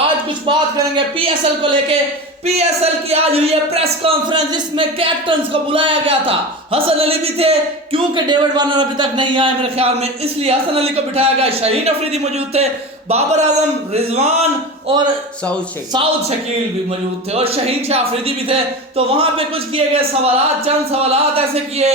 آج کچھ بات کریں گے پی ایس ایل کو لے کے. پی ایس ایل کی آج ہوئی ہے پریس کانفرنس جس میں کیپٹنز کو بلایا گیا تھا. حسن علی بھی تھے کیونکہ ڈیوڈ وارنر ابھی تک نہیں آئے میرے خیال میں, اس لیے حسن علی کو بٹھایا گیا. شاہین افریدی موجود تھے, بابر اعظم, رضوان اور سعود شکیل بھی موجود تھے, اور شاہین شاہ افریدی بھی تھے. تو وہاں پہ کچھ کیے گئے سوالات, چند سوالات ایسے کیے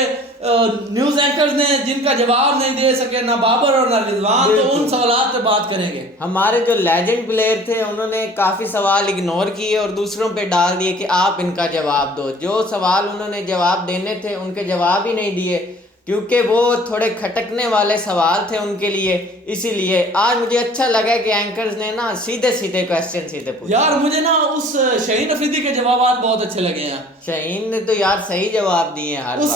نیوز اینکرز نے جن کا جواب نہیں دے سکے نہ بابر اور نہ رضوان. تو ان سوالات پہ بات کریں گے. ہمارے جو لیجنڈ پلیئر تھے انہوں نے کافی سوال اگنور کیے اور دوسروں پہ ڈال دیے کہ آپ ان کا جواب دو. جو سوال انہوں نے جواب دینے تھے ان کے جواب ہی نہیں دیے کیونکہ وہ تھوڑے کھٹکنے والے سوال تھے ان کے لیے. اسی لیے آج مجھے اچھا لگا کہ اینکرز نے نا سیدھے کویسچن سیدھے پوچھے. یار مجھے نا اس شاہین افریدی کے جوابات بہت اچھے لگے ہیں. شاہین نے تو یار صحیح جواب دیے ہیں ہر بار. اس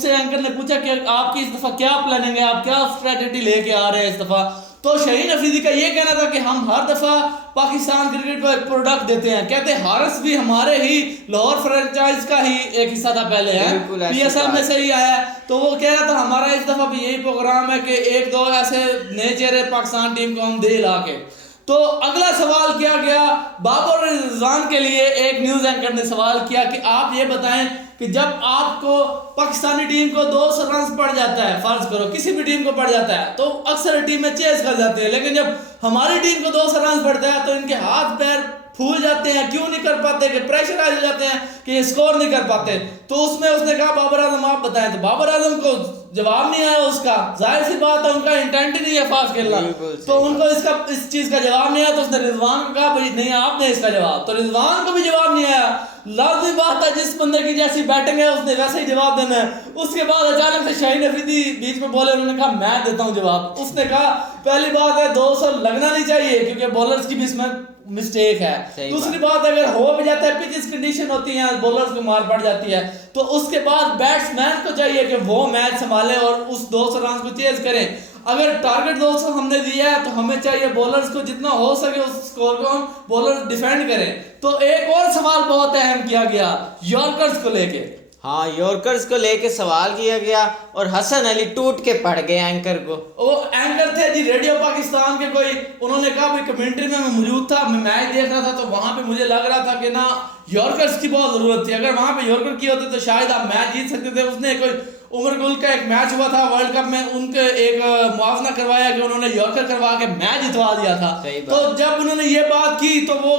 سے اینکر نے پوچھا کہ آپ کی اس دفعہ کیا پلاننگ ہے, آپ کیا اسٹریٹجی لے کے آ رہے ہیں اس دفعہ. تو شاہین افریدی کا یہ کہنا تھا کہ ہم ہر دفعہ پاکستان کرکٹ کو ایک پروڈکٹ دیتے ہیں. کہتے ہیں حارث بھی ہمارے ہی لاہور فرنچائز کا ہی ایک حصہ تھا پہلے, ہے پی ایس ایل میں سے ہی آیا ہے. تو وہ کہہ رہا تھا ہمارا اس دفعہ بھی یہی پروگرام ہے کہ ایک دو ایسے نئے چہرے پاکستان ٹیم کو ہم دے لا کے. تو اگلا سوال کیا گیا بابر اور رضوان کے لیے. ایک نیوز اینکر نے سوال کیا کہ آپ یہ بتائیں کہ جب آپ کو پاکستانی ٹیم کو 200 رنز پڑ جاتا ہے, فرض کرو کسی بھی ٹیم کو پڑ جاتا ہے, تو اکثر ٹیم میں چیز کر جاتے ہیں, لیکن جب ہماری ٹیم کو 200 رنز پڑتا ہے تو ان کے ہاتھ پیر پھول جاتے ہیں. کیوں نہیں کر پاتے؟ کہ پریشرائز ہو جاتے ہیں کہ یہ سکور نہیں کر پاتے. تو اس میں اس نے کہا بابر اعظم آپ بتائیں. تو بابر اعظم کو جواب نہیں آیا اس کا. ظاہر سی بات ہے ان کا انٹینٹ ہی نہیں ہے فاسٹ کھیلنا, تو ان کو اس چیز کا جواب نہیں آیا. تو اس نے رضوان کو کہا بھائی نہیں آپ نے اس کا جواب. تو رضوان کو بھی جواب نہیں آیا. لازمی بات ہے جس بندے کی جیسی بیٹنگ ہے اس نے ویسے ہی جواب دینا ہے. اس کے بعد اچانک سے شاہین افریدی بیچ میں بولے, انہوں نے کہا میں دیتا ہوں جواب. اس نے کہا پہلی بات ہے 200 لگنا نہیں چاہیے کیونکہ بولرز کی بھی اس میں مسٹیک ہے. دوسری بات اگر ہو بھی جاتا ہے پچز کنڈیشن ہوتی ہیں, بولرز کو مار پڑ جاتی ہے, تو اس کے بعد بیٹس مین کو چاہیے کہ وہ میچ سنبھالے اور اس 200 رنز کو چیز کریں. اگر ٹارگٹ 200 ہم نے دیا ہے تو ہمیں چاہیے بولرز کو جتنا ہو سکے اس سکور کو ہم بولر ڈیفینڈ کریں. تو ایک اور سوال بہت اہم کیا گیا یارکرز کو لے کے. ہاں یارکرز کو لے کے سوال کیا گیا اور حسن علی ٹوٹ کے پڑ گئے اینکر کو. وہ اینکر تھے جی ریڈیو پاکستان کے کوئی, انہوں نے کہا بھائی کمنٹری میں موجود تھا, میں میچ دیکھ رہا تھا, تو وہاں پہ مجھے لگ رہا تھا کہ نا یارکرز کی بہت ضرورت تھی. اگر وہاں پہ یارکر کی ہوتے تو شاید آپ میچ جیت سکتے تھے. اس نے کوئی عمر گل کا ایک میچ ہوا تھا ورلڈ کپ میں, ان کے ایک موازنہ کروایا کہ انہوں نے یارکر کروا کے میچ جتوا دیا تھا. تو جب انہوں نے یہ بات کی تو وہ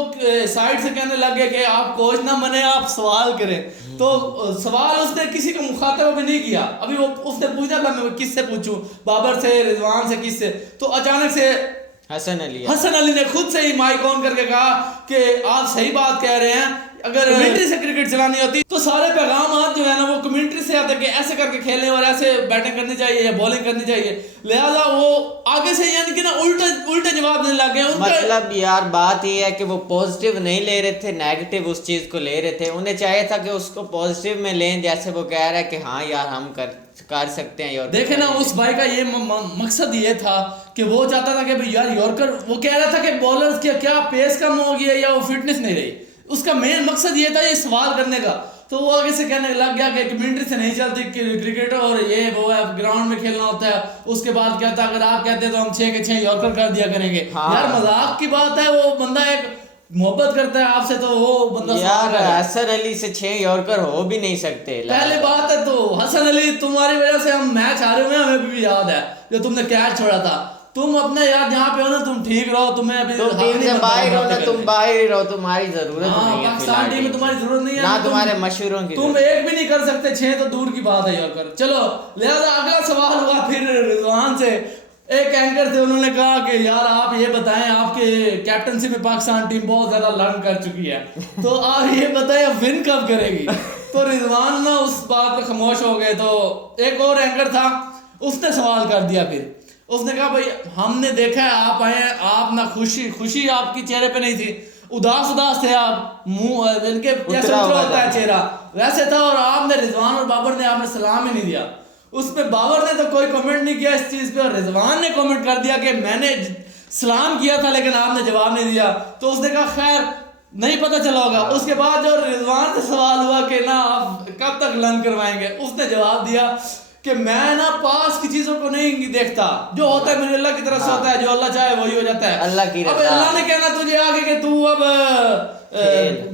سائڈ سے کہنے لگ گئے کہ آپ کوچ نہ بنے, آپ سوال کریں. تو سوال اس نے کسی کو مخاطب بھی نہیں کیا. ابھی وہ اس نے پوچھا تھا میں کس سے پوچھوں, بابر سے, رضوان سے, کس سے. تو اچانک سے حسن علی نے خود سے ہی مائک آن کر کے کہا کہ آپ صحیح بات کہہ رہے ہیں, اگر کمنٹری سے کرکٹ چلانی ہوتی تو سارے پیغامات جو ہے نا وہ کمنٹری سے آتے کہ ایسے کر کے کھیلیں اور ایسے بیٹنگ کرنی چاہیے یا بولنگ کرنی چاہیے. لہذا وہ آگے سے یعنی کہ نا الٹے جواب دینے لگ گئے. مطلب یار بات یہ ہے کہ وہ پازیٹیو نہیں لے رہے تھے, نیگیٹو اس چیز کو لے رہے تھے. انہیں چاہیے تھا کہ اس کو پازیٹیو میں لیں, جیسے وہ کہہ رہا ہے کہ ہاں یار ہم کر سکتے ہیں. دیکھیں نا اس بھائی کا یہ مقصد یہ تھا کہ وہ چاہتا تھا کہ بھئی یار یارکر, وہ کہہ رہا تھا کہ بولرز کی کیا پیس کم ہو گئی ہے یا وہ فٹنس نہیں رہی. اس کا مین مقصد یہ تھا یہ سوال کرنے کا. تو وہ آگے سے کہنے لگ گیا کہ کمنٹری سے نہیں چلتی کرکٹ اور یہ وہ ہے گراؤنڈ میں کھیلنا ہوتا ہے. اس کے بعد کہتا اگر آپ کہتے تو ہم 6 کے 6 یارکر کر دیا کریں گے. یار مذاق کی بات ہے, وہ بندہ ایک محبت کرتا ہے آپ سے تو وہ بندہ یار حسن علی سے 6 یارکر ہو بھی نہیں سکتے. پہلے بات ہے تو حسن علی تمہاری وجہ سے ہم میچ ہارے ہوئے ہیں, ہمیں بھی یاد ہے جو تم نے کیچ چھوڑا تھا. تم اپنے یار جہاں پہ ہو نا تم ٹھیک رہو, تمہیں ابھی ٹیم سے باہر ہو نا, تم باہر ہی رہو, تمہاری ضرورت نہیں ہے پاکستان ٹیم میں, تمہاری ضرورت نہیں ہے, نہ تمہارے مشہوروں کی, تم ایک بھی نہیں کر سکتے, 6 تو دور کی بات ہے یارکر. چلو لہذا اگلا سوال ہوا پھر رضوان سے. ایک اینکر تھے, انہوں نے کہا کہ یار آپ یہ بتائیں آپ کے کیپٹنسی میں پاکستان ٹیم بہت زیادہ لرن کر چکی ہے, تو آپ یہ بتائیں ون کب کرے گی. تو رضوان نا اس بات پہ خاموش ہو گئے. تو ایک اور اینکر تھا, اس نے سوال کر دیا. پھر اس نے کہا بھائی ہم نے دیکھا ہے آپ آئے, آپ نہ خوشی آپ کی چہرے پہ نہیں تھی, اداس تھے آپ, منہ ان کے جیسے اترا ہوتا ہے چہرہ ویسے تھا, اور آپ نے رضوان اور بابر نے آپ نے سلام ہی نہیں دیا. اس پہ بابر نے تو کوئی کمنٹ نہیں کیا اس چیز پہ, اور رضوان نے کمنٹ کر دیا کہ میں نے سلام کیا تھا لیکن آپ نے جواب نہیں دیا. تو اس نے کہا خیر نہیں پتہ چلا ہوگا. اس کے بعد جو رضوان سے سوال ہوا کہ نا آپ کب تک لرن کروائیں گے, اس نے جواب دیا کہ میں نا پاس کی چیزوں کو نہیں دیکھتا, جو ہوتا ہے مجھے اللہ کی طرف سے ہوتا ہے, جو اللہ چاہے وہی ہو جاتا ہے. اللہ کی اب رضا. اللہ نے کہنا تجھے آگے کہ تو اب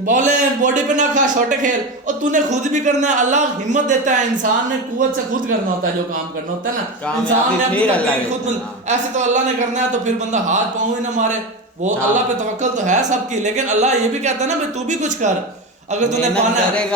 بولیں باڈی پہ نہ کھا, شاٹے کھیل, اور تو نے خود بھی کرنا ہے. اللہ ہمت دیتا ہے, انسان نے قوت سے خود کرنا ہوتا ہے جو کام کرنا ہوتا ہے نا, انسان نے اپنی تقدیر خود, ایسے تو اللہ نے کرنا ہے تو پھر بندہ ہاتھ پاؤں ہی نہ مارے. وہ اللہ پہ توکل تو ہے سب کی, لیکن اللہ یہ بھی کہتا ہے نا بھائی تو بھی کچھ کر اگر تو نے پانا ہے.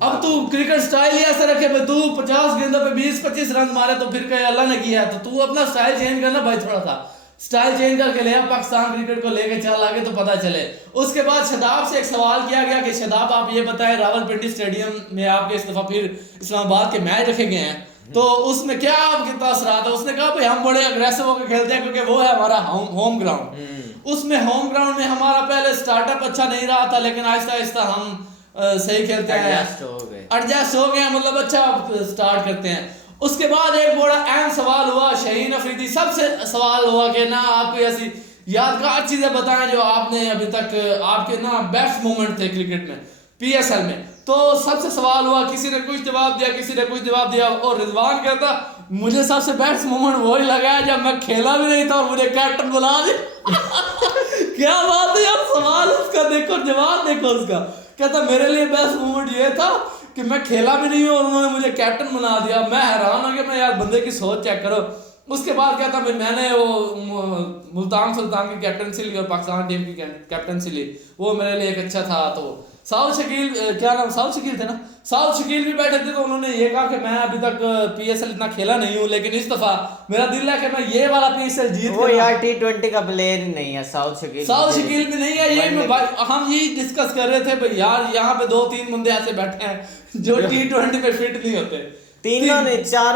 اب تو کرکٹ سٹائل ہی ایسا رکھے بھائی تو 50 گیندوں پہ 20-25 رن مارے تو پھر کہ اللہ نے کیا ہے, تو اپنا سٹائل چینج کرنا بھائی, تھوڑا سا سٹائل چینج کر کے لے پاکستان کرکٹ کو لے کے چل آگے تو پتہ چلے. اس کے بعد شاداب سے ایک سوال کیا گیا کہ شاداب آپ یہ بتائیں راولپنڈی اسٹیڈیم میں آپ کے اس دفعہ پھر اسلام آباد کے میچ رکھے گئے ہیں, تو اس میں کیا آپ کے پاس رہا تھا؟ اس نے کہا بھائی ہم بڑے اگریسو ہو کے کھیلتے ہیں کیونکہ وہ ہے ہمارا ہوم گراؤنڈ. اس میں ہوم گراؤنڈ میں ہمارا پہلے سٹارٹ اپ اچھا نہیں رہا تھا, لیکن آہستہ آہستہ ہم صحیح کھیلتے ہیں, ایڈجسٹ ہو گئے, مطلب اچھا سٹارٹ کرتے ہیں. اس کے بعد ایک بڑا اہم سوال ہوا شہین افریدی, سب سے سوال ہوا کہ نا آپ کو ایسی یادگار چیزیں بتائیں جو آپ نے ابھی تک آپ کے نا بیسٹ مومنٹ تھے کرکٹ میں پی ایس ایل میں. تو سب سے سوال ہوا, کسی نے کچھ جواب دیا, کسی نے کچھ جواب دیا, اور رضوان کہتا مجھے سب سے بیسٹ مومنٹ وہی لگا ہے جب میں کھیلا بھی نہیں تھا اور مجھے کیپٹن بنا دیا. کیا بات ہے یار, سوال اس کا دیکھو, جواب دیکھو اس کا. کہتا میرے لیے بیسٹ مومنٹ یہ تھا کہ میں کھیلا بھی نہیں ہوں اور انہوں نے مجھے کیپٹن بنا دیا. میں حیران ہو گیا, میں یار بندے کی سوچ چیک کرو. اس کے بعد کہتا میں نے وہ ملتان سلطان کی کیپٹنسی لی اور پاکستان ٹیم کی کیپٹنسی لی, وہ میرے لیے ایک اچھا تھا. تو ساؤتھ شکیل, کیا نام ساؤتھ شکیل تھے نا, ساؤتھ شکیل بھی بیٹھے تھے, تو انہوں نے یہ کہا کہ میں ابھی تک پی ایس ایل اتنا کھیلا نہیں ہوں, لیکن اس دفعہ میرا دل ہے کہ میں یہ والا پی ایس ایل جیت وہ یار T20 کا پلیئر ہی نہیں ہے ساؤتھ شکیل بھی نہیں ہے. یہ ہم یہی ڈسکس کر رہے تھے بھائی یار یہاں پہ 2-3 بندے ایسے بیٹھے ہیں جو T20 میں فٹ نہیں ہوتے, چار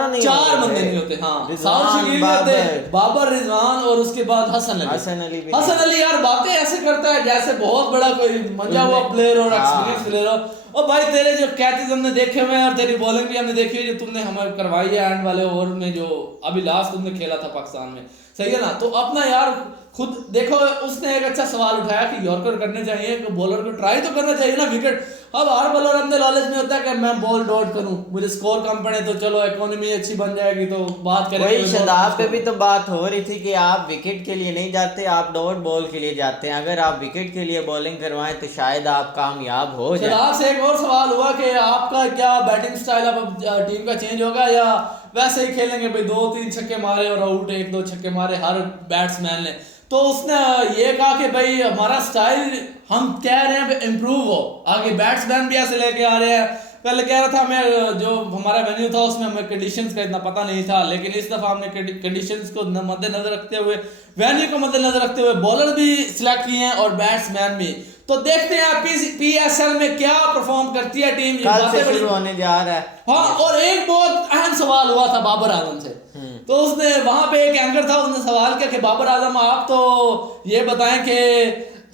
بندے نہیں ہوتے. ہاں ساؤتھ شکیل بھی ہوتے, بابر, رضوان, اور اس کے بعد حسن علی یار باتیں ایسے کرتا ہے جیسے بہت بڑا کوئی منجا ہوا پلیئر اور ایکسپیرینس پلیئر ہو. اور بھائی تیرے جو کیچز ہم نے دیکھے ہوئے ہیں اور تیری بالنگ بھی ہم نے دیکھی ہے جو تم نے ہمیں کروائی ہے اینڈ والے اوور میں, جو ابھی لاسٹ تم نے کھیلا تھا پاکستان میں, صحیح ہے نا. تو اپنا یار خود دیکھو, اس نے ایک اچھا سوال اٹھایا کہ یارکر کرنے چاہیے, کہ بولر کو ٹرائی تو کرنا چاہیے نا وکٹ. اب ہر بالر اپنے لالچ میں ہوتا ہے کہ میں بال ڈاٹ کروں, مجھے سکور کم پڑے تو چلو اکانومی اچھی بن جائے گی تو بات کریں. وہی شاداب پہ بھی تو بات ہو رہی تھی کہ آپ وکٹ کے لیے نہیں جاتے, آپ ڈاٹ بال کے لیے جاتے ہیں. اگر آپ وکٹ کے لیے بالنگ کروائیں تو شاید آپ کامیاب ہو جائیں. شاداب سے ایک اور سوال ہوا کہ آپ کا کیا بیٹنگ سٹائل اب ٹیم کا چینج ہوگا یا ویسے ہی کھیلیں گے بھائی 2-3 چھکے مارے اور آؤٹ 1-2 چھکے مارے ہر بیٹس مین نے. تو اس نے یہ کہا کہ بھائی ہمارا سٹائل ہم کہہ رہے ہیں امپروو ہو, آگے بیٹس مین بھی ایسے لے کے آ رہے ہیں. پہلے کہہ رہا تھا ہمیں جو ہمارا وینیو تھا اس میں ہمیں کنڈیشنز کا اتنا پتہ نہیں تھا, لیکن اس دفعہ ہم نے کنڈیشنز کو مد نظر رکھتے ہوئے, وینیو کو مد نظر رکھتے ہوئے بولر بھی سلیکٹ کیے ہیں اور بیٹس مین بھی. تو دیکھتے ہیں پی ایس ایل میں کیا پرفارم کرتی ہے ٹیم. کل سے شروع ہونے جا رہا ہے. ہاں, اور ایک بہت اہم سوال ہوا تھا بابر اعظم سے. تو اس نے وہاں پہ ایک اینکر تھا, اس نے سوال کیا کہ بابر اعظم آپ تو یہ بتائیں کہ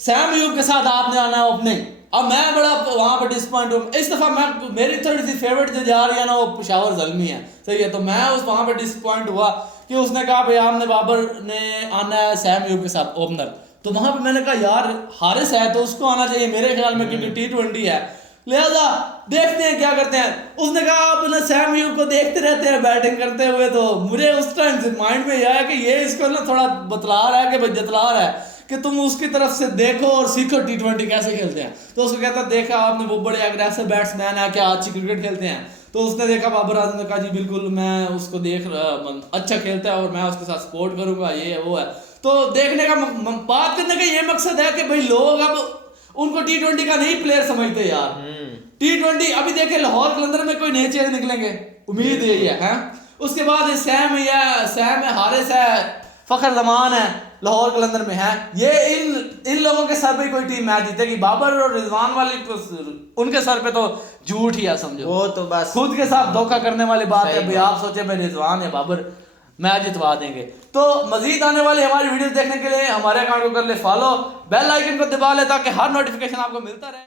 سیم ایوب کے ساتھ آپ نے آنا ہے اوپننگ. اب میں بڑا وہاں پہ ڈسپوائنٹ ہوں اس دفعہ. میری تھوڑی سی فیوریٹ جو جا رہی ہے نا وہ پشاور زلمی ہے, صحیح ہے. تو میں وہاں پہ ڈسپوائنٹ ہوا کہ اس نے کہا بھائی آپ نے بابر نے آنا ہے سیم ایوب کے ساتھ اوپنر. تو وہاں پہ میں نے کہا یار حارث ہے تو اس کو آنا چاہیے میرے خیال میں, کیونکہ T20 ہے, لہذا دیکھتے ہیں کیا کرتے ہیں. اس نے کہا آپ نا سیم ایوب کو دیکھتے رہتے ہیں بیٹنگ کرتے ہوئے, تو مجھے اس ٹائم سے مائنڈ میں یہ آیا کہ یہ اس کو نا تھوڑا بتلا رہا ہے کہ بھائی جتلا رہا ہے کہ تم اس کی طرف سے دیکھو اور سیکھو T20 کیسے کھیلتے ہیں. تو اس کو کہتا دیکھا آپ نے وہ بڑے اگریسو بیٹس مین ہیں, کیا اچھی کرکٹ کھیلتے ہیں. تو اس نے دیکھا بابر اعظم نے کہا جی بالکل میں اس کو دیکھ اچھا کھیلتا ہے اور میں اس کے ساتھ سپورٹ کروں گا, یہ ہے وہ ہے. تو دیکھنے کا بات کرنے کا یہ مقصد ہے کہ بھائی لوگ اب ان کو T20 کا نہیں پلیئر سمجھتے یار. T20 ابھی دیکھیں لاہور قلندر میں کوئی نئے چہرے نکلیں گے, امید یہی ہے. اس کے بعد سیم ہے, حارث ہے, فخر زمان ہے لاہور قلندر میں ہے. یہ ان لوگوں کے سر پہ کوئی ٹیم میچ جیتے گی. بابر اور رضوان والی ان کے سر پہ تو جھوٹ ہی ہے سمجھو, وہ تو بس خود کے ساتھ دھوکہ کرنے والی بات ہے. بھائی آپ سوچے بھائی رضوان یا بابر میچ جتوا دیں گے. تو مزید آنے والی ہماری ویڈیوز دیکھنے کے لیے ہمارے اکاؤنٹ کو کر لے فالو, بیل آئیکن کو دبا لے تاکہ ہر نوٹیفیکیشن آپ کو ملتا رہے.